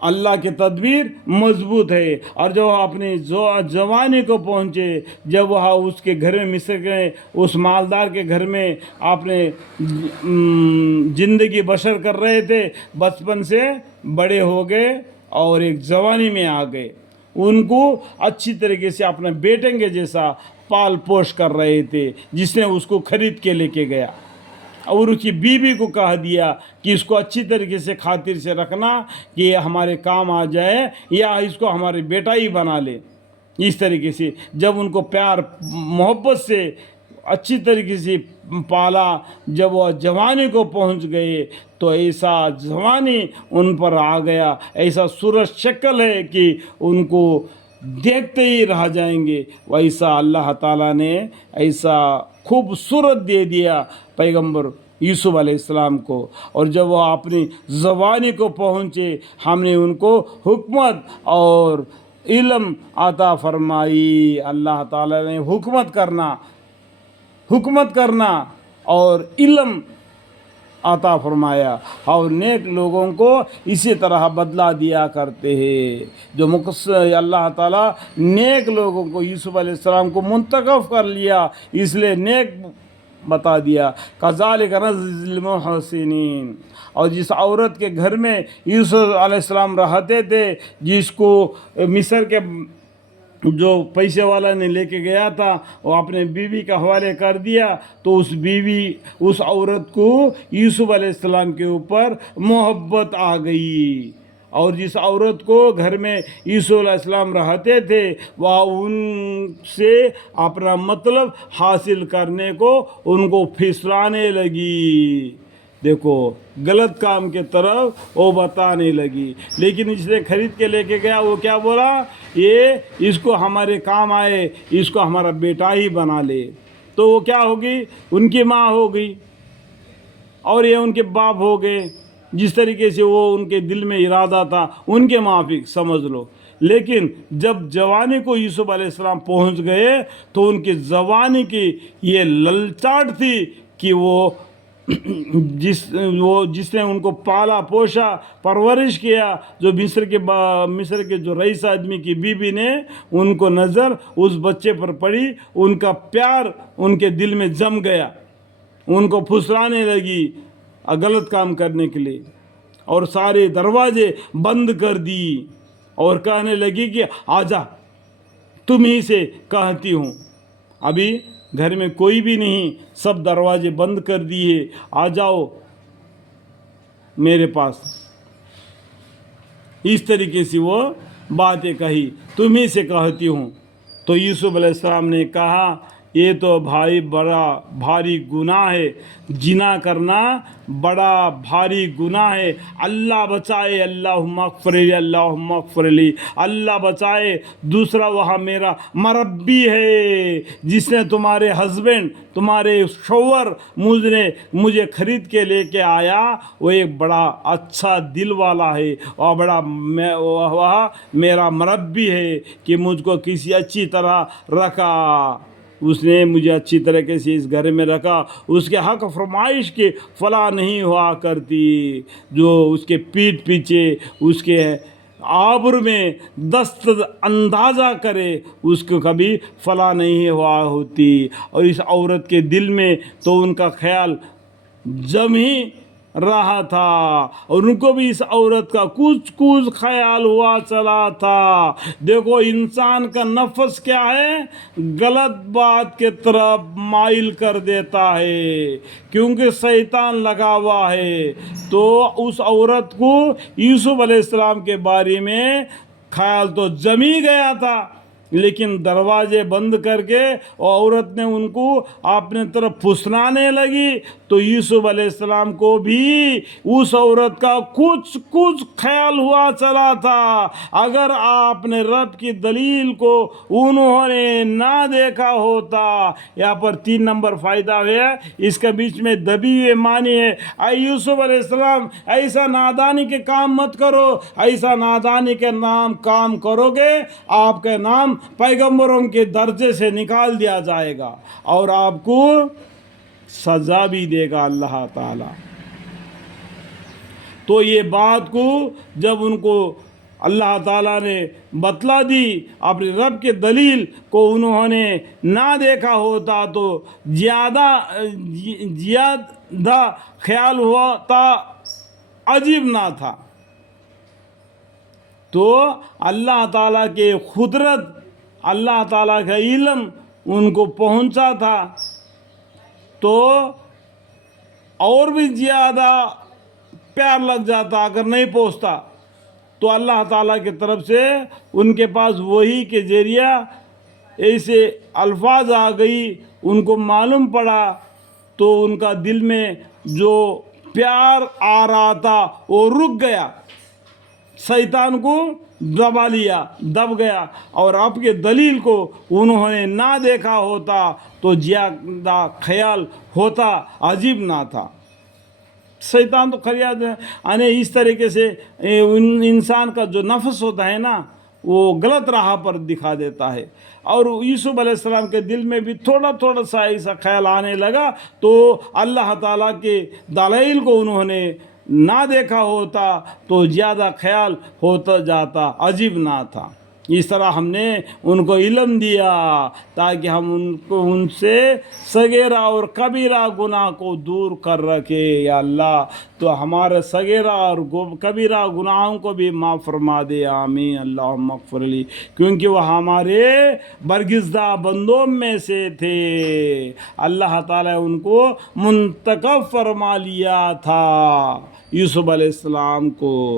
اللہ کی تدبیر مضبوط ہے. اور جو اپنی جوانی کو پہنچے، جب وہاں اس کے گھر میں مصر کے اس مالدار کے گھر میں آپ نے زندگی بسر کر رہے تھے، بچپن سے بڑے ہو گئے اور ایک جوانی میں آ گئے، ان کو اچھی طریقے سے اپنے بیٹے کے جیسا پال پوش کر رہے تھے، جس نے اس کو خرید کے لے کے گیا، اور اس کی بیوی کو کہا دیا کہ اس کو اچھی طریقے سے خاطر سے رکھنا کہ یہ ہمارے کام آ جائے، یا اس کو ہمارے بیٹا ہی بنا لے. اس طریقے سے جب ان کو پیار محبت سے اچھی طریقے سے پالا، جب وہ جوانی کو پہنچ گئے تو ایسا جوانی ان پر آ گیا، ایسا صورت شکل ہے کہ ان کو دیکھتے ہی رہ جائیں گے. ویسا اللہ تعالیٰ نے ایسا خوبصورت دے دیا پیغمبر یوسف علیہ السلام کو. اور جب وہ اپنی زبانی کو پہنچے، ہم نے ان کو حکمت اور علم عطا فرمائی. اللہ تعالیٰ نے حکمت کرنا اور علم عطا فرمایا، اور نیک لوگوں کو اسی طرح بدلہ دیا کرتے ہیں. جو اللہ تعالیٰ نیک لوگوں کو یوسف علیہ السلام کو منتخب کر لیا، اس لیے نیک بتا دیا. کذالک نجزی المحسنین. اور جس عورت کے گھر میں یوسف علیہ السلام رہتے تھے، جس کو مصر کے جو پیسے والا نے لے کے گیا تھا، وہ اپنے بیوی کا حوالے کر دیا، تو اس عورت کو یوسف علیہ السلام کے اوپر محبت آ گئی. اور جس عورت کو گھر میں یوسف علیہ السلام رہتے تھے، وہ ان سے اپنا مطلب حاصل کرنے کو ان کو پھسلانے لگی. دیکھو، غلط کام کے طرف وہ بتانے لگی. لیکن اس نے خرید کے لے کے گیا، وہ کیا بولا؟ اس کو ہمارے کام آئے، اس کو ہمارا بیٹا ہی بنا لے. تو وہ کیا ہوگی؟ ان کی ماں ہو گئی اور یہ ان کے باپ ہو گئے. جس طریقے سے وہ ان کے دل میں ارادہ تھا ان کے موافق سمجھ لو. لیکن جب جوانی کو یوسف علیہ السلام پہنچ گئے تو ان کی جوانی کی یہ للچاٹ تھی کہ وہ جس نے ان کو پالا پوشا پرورش کیا، جو مصر کے جو رئیس آدمی کی بیوی نے ان کو نظر اس بچے پر پڑی، ان کا پیار ان کے دل میں جم گیا، ان کو پھسلانے لگی غلط کام کرنے کے لیے، اور سارے دروازے بند کر دی اور کہنے لگی کہ آجا، تم ہی سے کہتی ہوں. ابھی گھر میں کوئی بھی نہیں، سب دروازے بند کر دیے، آ جاؤ میرے پاس. اس طریقے سے وہ باتیں کہی، تم ہی سے کہتی ہوں. تو یوسف علیہ السلام نے کہا، یہ تو بڑا بھاری گناہ ہے، زنا کرنا بڑا بھاری گناہ ہے. اللہ بچائے، اللہم اغفر لی، اللہم اغفر لی، اللہ بچائے. دوسرا، وہاں میرا مربی ہے، جس نے تمہارے ہسبینڈ، تمہارے شوہر مجھے خرید کے لے کے آیا، وہ ایک بڑا اچھا دل والا ہے، اور وہ میرا مربی ہے کہ مجھ کو کسی اچھی طرح رکھا. اس نے مجھے اچھی طریقے سے اس گھر میں رکھا. اس کے حق فرمائش کی فلاح نہیں ہوا کرتی. جو اس کے پیٹھ پیچھے اس کے آبر میں دست اندازہ کرے، اس کو کبھی فلاح نہیں ہوا ہوتی. اور اس عورت کے دل میں تو ان کا خیال جم ہی رہا تھا، اور ان کو بھی اس عورت کا کچھ خیال ہوا چلا تھا. دیکھو، انسان کا نفس کیا ہے؟ غلط بات کے طرف مائل کر دیتا ہے، کیونکہ شیطان لگا ہوا ہے. تو اس عورت کو یوسف علیہ السلام کے بارے میں خیال تو جم ہی گیا تھا، لیکن دروازے بند کر کے عورت نے ان کو اپنے طرف پھسلانے لگی. تو یوسف علیہ السلام کو بھی اس عورت کا کچھ خیال ہوا چلا تھا. اگر آپ نے رب کی دلیل کو انہوں نے نہ دیکھا ہوتا. یہاں پر 3 نمبر فائدہ ہے، اس کے بیچ میں دبی ہوئے معنی ہے. اے یوسف علیہ السلام، ایسا نادانی کے کام مت کرو. ایسا نادانی کے کام کرو گے، آپ کے نام پیغمبروں کے درجے سے نکال دیا جائے گا، اور آپ کو سزا بھی دے گا اللہ تعالی. تو یہ بات کو جب ان کو اللہ تعالیٰ نے بتلا دی اپنے رب کے دلیل کو انہوں نے نہ دیکھا ہوتا تو زیادہ خیال ہوتا عجیب نہ تھا۔ تو اللہ تعالیٰ کے قدرت، اللہ تعالیٰ کا علم ان کو پہنچا تھا تو اور بھی زیادہ پیار لگ جاتا اگر نہیں پہنچتا۔ تو اللہ تعالیٰ کی طرف سے ان کے پاس وحی کے ذریعہ ایسے الفاظ آ گئی، ان کو معلوم پڑا تو ان کا دل میں جو پیار آ رہا تھا وہ رک گیا، شیطان کو دبا لیا، دب گیا، اور آپ کے دلیل کو انہوں نے نہ دیکھا ہوتا تو زیادہ خیال ہوتا عجیب نہ تھا۔ شیطان تو خیال یعنی اس طریقے سے انسان کا جو نفس ہوتا ہے نا وہ غلط راہ پر دکھا دیتا ہے، اور یوسف علیہ السلام کے دل میں بھی تھوڑا تھوڑا سا ایسا خیال آنے لگا تو اللہ تعالیٰ کے دلائل کو انہوں نے نہ دیکھا ہوتا تو زیادہ خیال ہوتا جاتا، عجیب نہ تھا۔ اس طرح ہم نے ان کو علم دیا تاکہ ہم ان سے صغیرہ اور کبیرہ گناہ کو دور کر رکھے۔ یا اللہ تو ہمارے صغیرہ اور کبیرہ گناہوں کو بھی معاف فرما دے، آمین اللہم اغفر لی، کیونکہ وہ ہمارے برگزیدہ بندوں میں سے تھے۔ اللہ تعالیٰ ان کو منتخب فرما لیا تھا، یوسف علیہ السلام کو۔